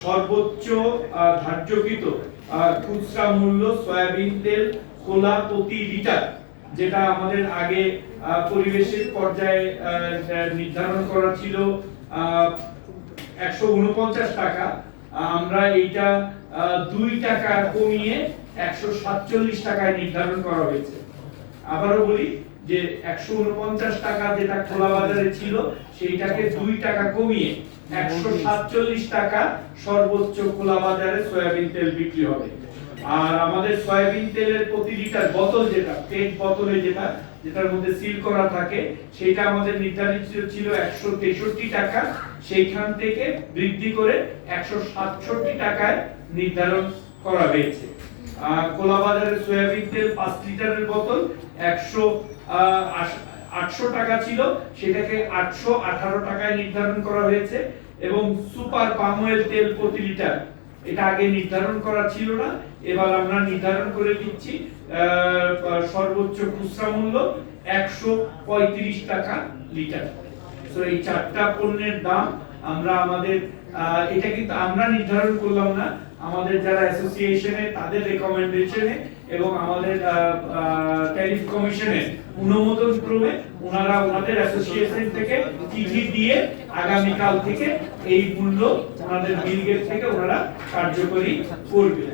সর্বোচ্চ ধার্যকৃত খুচরা মূল্য সয়াবিন তেল খোলা প্রতি লিটার, যেটা আমাদের আগে পরিবেশের পর্যায়ে নির্ধারণ করা ছিল একশো উনপঞ্চাশ টাকা। আমরা এইটা দুই টাকা কমিয়ে একশো সাতচল্লিশ টাকায় নির্ধারণ করা হয়েছে। আবারও বলি যে একশো উনপঞ্চাশ টাকা যেটা খোলা বাজারে ছিল সেইটাকে দুই টাকা কমিয়ে একশো সাতচল্লিশ টাকা সর্বোচ্চ খোলা বাজারে সয়াবিন তেল বিক্রি হবে। আর আমাদের সয়াবিন তেলের প্রতি লিটার বোতল যেটা পেট বোতলে যেটা যেটার মধ্যে সিল করা থাকে সেটা আমাদের নির্ধারিত ছিল একশো তেষট্টি টাকা। সেইখান থেকে বৃদ্ধি করে একশো সাতষট্টি টাকায় নির্ধারণ করা হয়েছে। আহ, খোলা বাজারে সয়াবিন তেল পাঁচ লিটারের একশো আটশো টাকা ছিল। সেটাকে আটশো আঠারো টাকায় নির্ধারণ করা হয়েছে এবং সুপার পাম অয়েল তেল প্রতি লিটার। এটা আগে নির্ধারণ করা ছিল না। এবার আমরা নির্ধারণ করে দিচ্ছি সর্বোচ্চ খুচরা মূল্য একশো পঁয়ত্রিশ টাকা লিটার। তো এই চারটা পণ্যের দাম আমরা আমাদের এটা কিন্তু আমরা নির্ধারণ করলাম না, আমাদের যারা অ্যাসোসিয়েশনে তাদের রেকমেন্ডেশনে এবং আমাদের ট্যারিফ কমিশনের অনুমোদন ক্রমে ওনারা ওনাদের অ্যাসোসিয়েশন থেকে চিঠি দিয়ে আগামীকাল থেকে এই মূল্য ওনাদের বিল থেকে ওনারা কার্যকরী করবে।